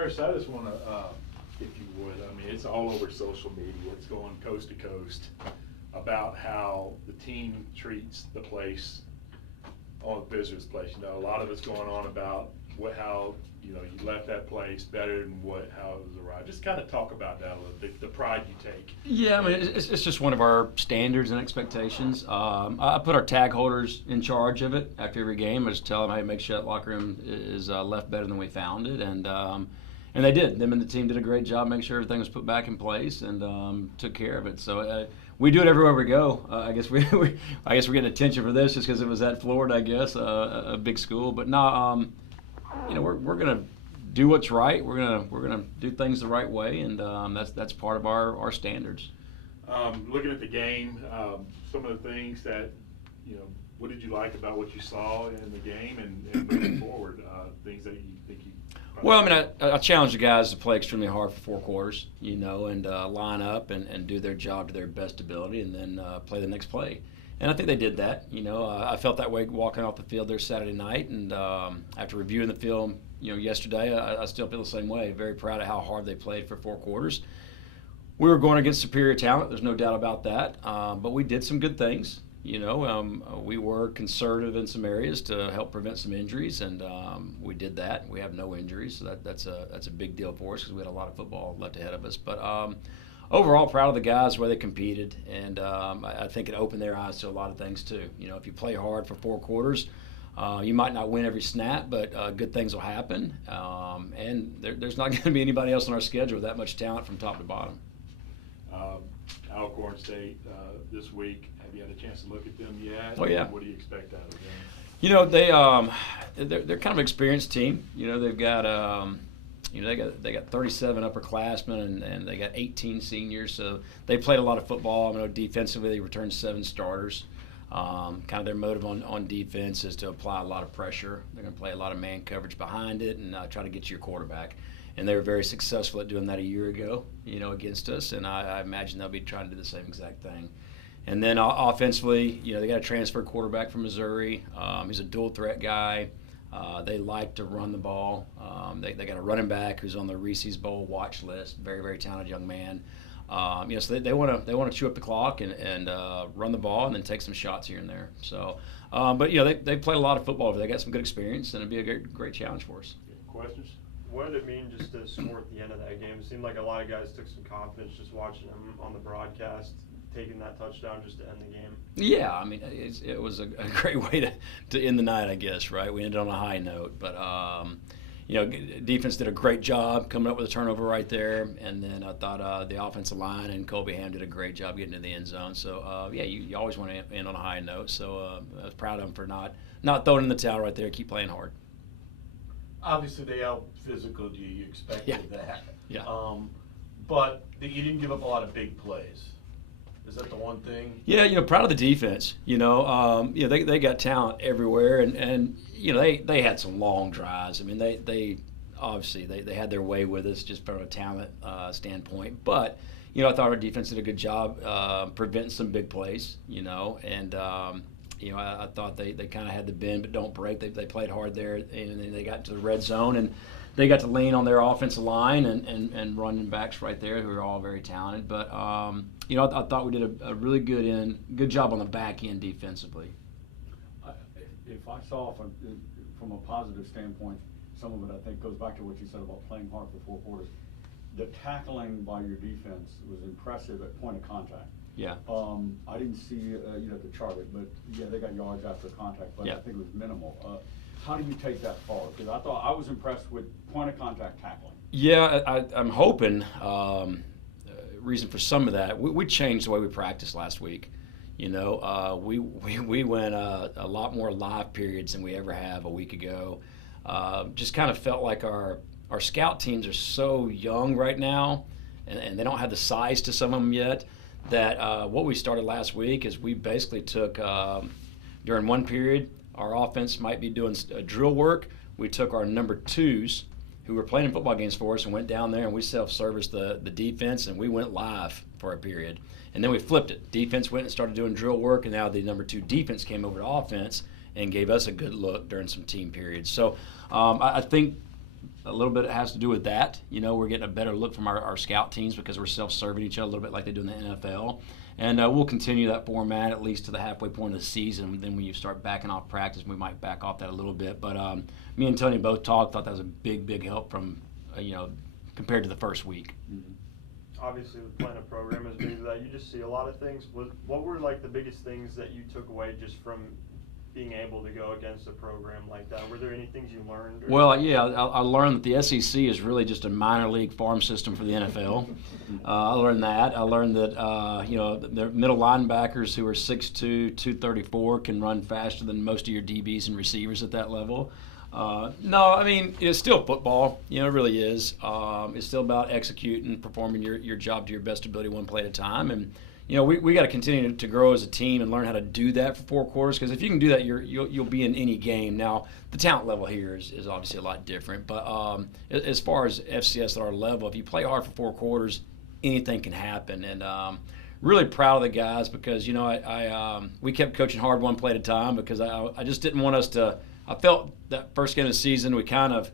first, I just want to, if you would, I mean, it's all over social media. It's going coast to coast about how the team treats the place on the visitor's place. You know, a lot of it's going on about how, you know, you left that place better than how it was arrived. Just kind of talk about that a little bit, the pride you take. Yeah, I mean, it's just one of our standards and expectations. I put our tag holders in charge of it after every game. I just tell them, hey, make sure that locker room is left better than we found it. And they did. Them and the team did a great job making sure everything was put back in place and took care of it. So we do it everywhere we go. I guess we're getting attention for this just because it was at Florida, I guess, a big school. But no, you know, we're gonna do what's right. We're gonna do things the right way, and that's part of our standards. Looking at the game, some of the things that, you know, what did you like about what you saw in the game, and moving forward, things that you think you. Well, I mean, I challenge the guys to play extremely hard for 4 quarters, you know, and line up and do their job to their best ability, and then play the next play. And I think they did that. You know, I felt that way walking off the field there Saturday night, and after reviewing the film, you know, yesterday, I still feel the same way. Very proud of how hard they played for 4 quarters. We were going against superior talent. There's no doubt about that. But we did some good things. You know, we were conservative in some areas to help prevent some injuries, and we did that. We have no injuries, so that's a big deal for us because we had a lot of football left ahead of us. But overall, proud of the guys where they competed, and I think it opened their eyes to a lot of things too. You know, if you play hard for 4 quarters, you might not win every snap, but good things will happen. And there's not going to be anybody else on our schedule with that much talent from top to bottom. Alcorn State this week. Have you had a chance to look at them yet? Oh yeah. What do you expect out of them? You know, they're kind of an experienced team. You know, they've got you know, they got 37 upperclassmen and they got 18 seniors. So they played a lot of football. I know defensively they returned 7 starters. Kind of their motive on defense is to apply a lot of pressure. They're going to play a lot of man coverage behind it and try to get to your quarterback. And they were very successful at doing that a year ago, you know, against us. And I imagine they'll be trying to do the same exact thing. And then offensively, you know, they got a transfer quarterback from Missouri. He's a dual threat guy. They like to run the ball. They got a running back who's on the Reese's Bowl watch list. Very, very talented young man. You know, so they want to chew up the clock and run the ball and then take some shots here and there. So, but you know, they played a lot of football. They got some good experience, and it'd be a great challenge for us. Questions? What did it mean just to score at the end of that game? It seemed like a lot of guys took some confidence just watching them on the broadcast, taking that touchdown just to end the game. Yeah, I mean, it was a great way to end the night, I guess, right? We ended on a high note. But, you know, defense did a great job coming up with a turnover right there. And then I thought the offensive line and Colby Ham did a great job getting to the end zone. So, yeah, you always want to end on a high note. So I was proud of them for not throwing in the towel right there, keep playing hard. Obviously, they out-physicaled you. You expected that. Yeah. But you didn't give up a lot of big plays. Is that the one thing? Yeah, you know, proud of the defense. You know, they got talent everywhere, and you know, they had some long drives. I mean, they obviously they had their way with us just from a talent standpoint. But you know, I thought our defense did a good job preventing some big plays. You know, and you know, I thought they kind of had the bend but don't break. They played hard there, and then they got into the red zone, and they got to lean on their offensive line and running backs right there who are all very talented. But, you know, I thought we did a really good job on the back end defensively. If I saw from a positive standpoint, some of it I think goes back to what you said about playing hard for 4 quarters. The tackling by your defense was impressive at point of contact. Yeah. I didn't see you know, the chart, but yeah, they got yards after contact, but yeah. I think it was minimal. How do you take that forward? Because I was impressed with point of contact tackling. Yeah, I'm hoping. Reason for some of that, we changed the way we practiced last week. You know, we went a lot more live periods than we ever have a week ago. Just kind of felt like our scout teams are so young right now, and they don't have the size to some of them yet, that what we started last week is we basically took, during one period, our offense might be doing drill work. We took our number 2s who were playing in football games for us and went down there and we self-serviced the defense and we went live for a period. And then we flipped it. Defense went and started doing drill work, and now the number 2 defense came over to offense and gave us a good look during some team periods. So I think a little bit has to do with that. You know, we're getting a better look from our scout teams because we're self-serving each other a little bit like they do in the NFL. And we'll continue that format at least to the halfway point of the season. Then when you start backing off practice, we might back off that a little bit. But me and Tony both thought that was a big help from, compared to the first week. Mhm. Obviously, with playing a program as big as that, you just see a lot of things. What were like the biggest things that you took away just from being able to go against a program like that? Were there any things you learned? Well, yeah, I learned that the SEC is really just a minor league farm system for the NFL. I learned that. I learned that, the middle linebackers who are 6'2", 234 can run faster than most of your DBs and receivers at that level. No, I mean, it's still football. It really is. It's still about executing, performing your job to your best ability one play at a time. And, we got to continue to grow as a team and learn how to do that for 4 quarters. Because if you can do that, you'll be in any game. Now, the talent level here is obviously a lot different. But as far as FCS at our level, if you play hard for 4 quarters, anything can happen. And really proud of the guys because, we kept coaching hard one play at a time because I just didn't want us to – I felt that first game of the season we kind of,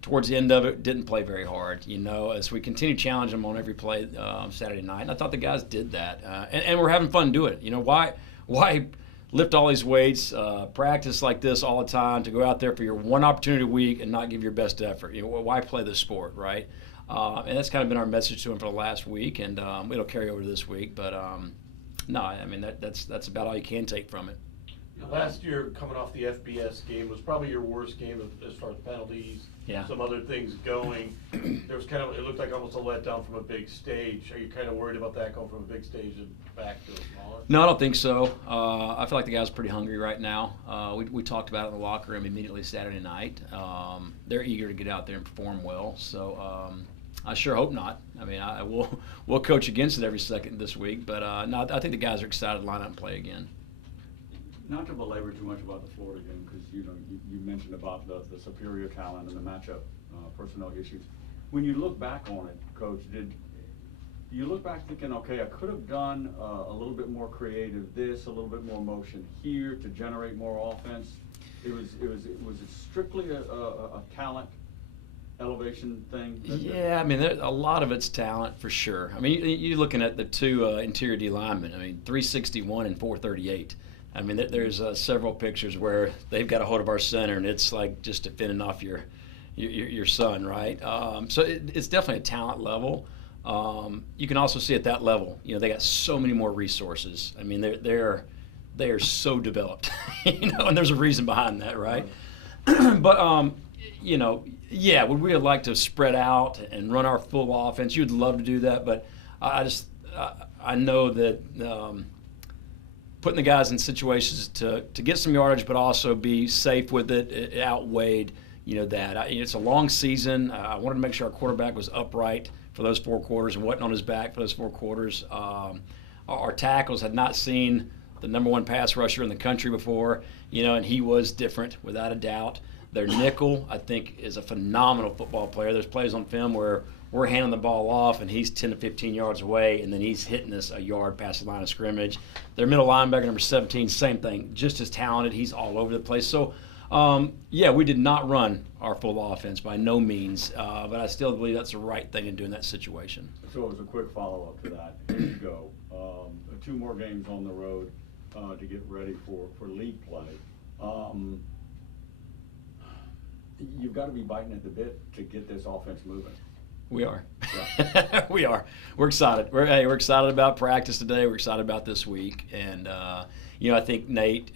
towards the end of it, didn't play very hard, as we continued challenging them on every play Saturday night. And I thought the guys did that. And we're having fun doing it. Why lift all these weights, practice like this all the time to go out there for your one opportunity a week and not give your best effort? Why play the sport, right? And that's kind of been our message to them for the last week, and it'll carry over to this week. But, no, I mean, that's about all you can take from it. Last year, coming off the FBS game, was probably your worst game as far as penalties, Yeah. some other things going. There was it looked like almost a letdown from a big stage. Are you kind of worried about that going from a big stage and back to a smaller? No, I don't think so. I feel like the guys are pretty hungry right now. We talked about it in the locker room immediately Saturday night. They're eager to get out there and perform well. So I sure hope not. I mean, we'll coach against it every second this week. But no, I think the guys are excited to line up and play again. Not to belabor too much about the Florida game, because you mentioned about the superior talent and the matchup personnel issues. When you look back on it, Coach, did you look back thinking, okay, I could have done a little bit more creative this, a little bit more motion here to generate more offense? Was it strictly a talent elevation thing? Yeah, I mean, a lot of it's talent for sure. I mean, you're looking at the 2 interior D linemen. I mean, 361 and 438. I mean, there's several pictures where they've got a hold of our center, and it's like just defending off your son, right? So it's definitely a talent level. You can also see at that level, they got so many more resources. I mean, they are so developed, and there's a reason behind that, right? But yeah, would we have liked to spread out and run our full offense? You'd love to do that, but I know that. Putting the guys in situations to get some yardage, but also be safe with it outweighed, that. It's a long season. I wanted to make sure our quarterback was upright for those 4 quarters and wasn't on his back for those 4 quarters. Our tackles had not seen the #1 pass rusher in the country before, and he was different without a doubt. Their nickel, I think, is a phenomenal football player. There's plays on film where we're handing the ball off and he's 10 to 15 yards away, and then he's hitting us a yard past the line of scrimmage. Their middle linebacker, number 17, same thing, just as talented. He's all over the place. So, yeah, we did not run our full offense by no means, but I still believe that's the right thing in doing that situation. So as a quick follow-up to that, here you go. 2 more games on the road to get ready for league play. You've got to be biting at the bit to get this offense moving. We are. Yeah. We are. We're excited. We're excited about practice today. We're excited about this week. And, I think Nate,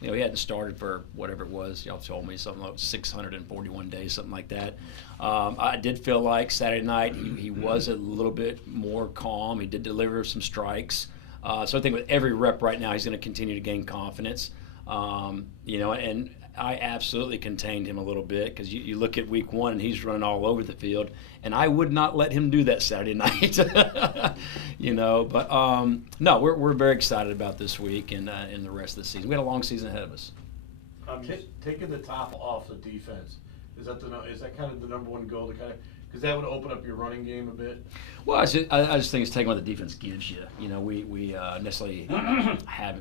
he hadn't started for whatever it was. Y'all told me something like 641 days, something like that. I did feel like Saturday night he was a little bit more calm. He did deliver some strikes. So I think with every rep right now, he's going to continue to gain confidence. And I absolutely contained him a little bit because you look at week 1 and he's running all over the field, and I would not let him do that Saturday night. But no, we're very excited about this week and the rest of the season. We had a long season ahead of us. Taking the top off the defense, is that kind of the #1 goal to kind of, because that would open up your running game a bit? Well, I just think it's taking what the defense gives you. We necessarily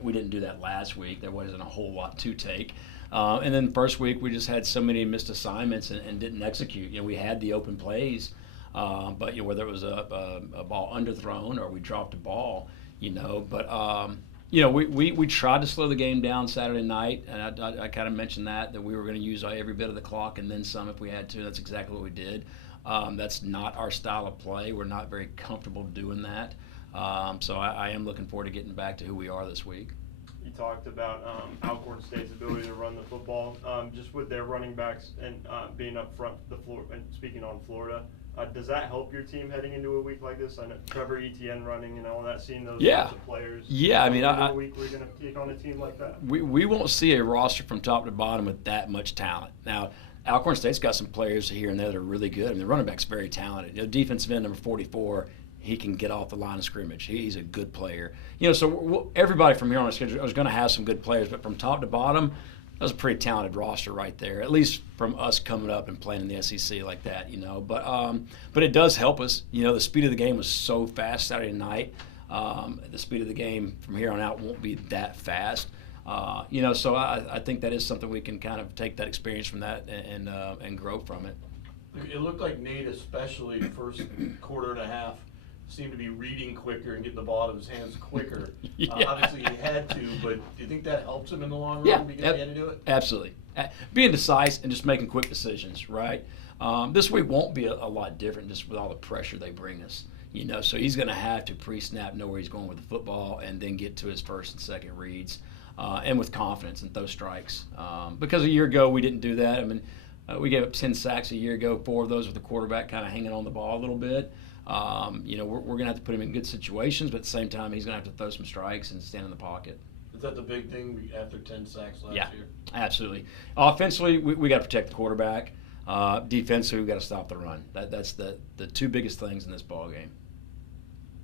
we didn't do that last week. There wasn't a whole lot to take. And then first week we just had so many missed assignments and didn't execute. We had the open plays, but whether it was a ball underthrown or we dropped a ball, but. We tried to slow the game down Saturday night, and I kind of mentioned that we were going to use every bit of the clock and then some if we had to. That's exactly what we did. That's not our style of play. We're not very comfortable doing that. So I am looking forward to getting back to who we are this week. You talked about Alcorn State's ability to run the football, just with their running backs and being up front the floor. And speaking on Florida, does that help your team heading into a week like this? I know Trevor Etienne running and all that, seeing those types of players. Yeah, I mean, a week we're going to take on a team like that. We won't see a roster from top to bottom with that much talent. Now, Alcorn State's got some players here and there that are really good. I mean, the running back's very talented. Defensive end number 44. He can get off the line of scrimmage. He's a good player. So everybody from here on the schedule is going to have some good players, but from top to bottom, that was a pretty talented roster right there, at least from us coming up and playing in the SEC like that, But it does help us. The speed of the game was so fast Saturday night. The speed of the game from here on out won't be that fast. So I think that is something we can kind of take that experience from that and grow from it. It looked like Nate, especially the first quarter and a half, seemed to be reading quicker and getting the ball out of his hands quicker. Yeah. Obviously he had to, but do you think that helps him in the long run because he had to do it? Absolutely. Being decisive and just making quick decisions, right? This week won't be a lot different just with all the pressure they bring us. So he's going to have to pre-snap, know where he's going with the football, and then get to his first and second reads, and with confidence and throw strikes. Because a year ago we didn't do that. I mean, we gave up 10 sacks a year ago, 4 of those with the quarterback kind of hanging on the ball a little bit. We're going to have to put him in good situations, but at the same time, he's going to have to throw some strikes and stand in the pocket. Is that the big thing after 10 sacks last year? Absolutely. Offensively, we got to protect the quarterback. Defensively, we got to stop the run. That's the two biggest things in this ball game.